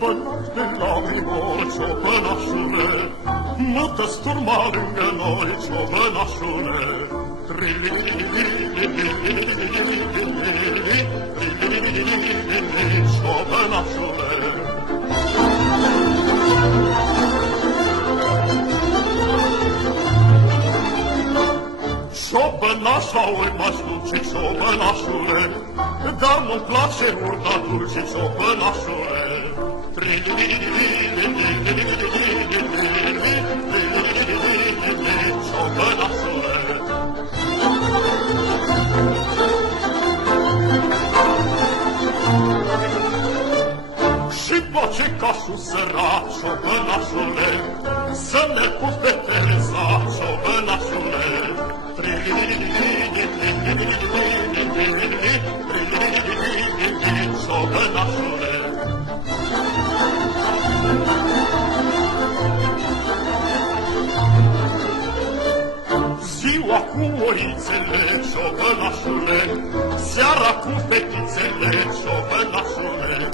Ciobănaș de lagrimă, ciobănașule, nu te sturma lângă noi, ciobănașule. Ciobănașule. Ciobănașa, oi m-aș duce, ciobănașule, dar nu-mi place urda dulce, ciobănașule. Ciobănașule. Și Bocecașul sărac, ciobănașule, să ne pus pe Tereza, ciobănașule. Ciobănașule. Ziua cu oițele, ciobănașule, seara cu fetițele, ciobănașule.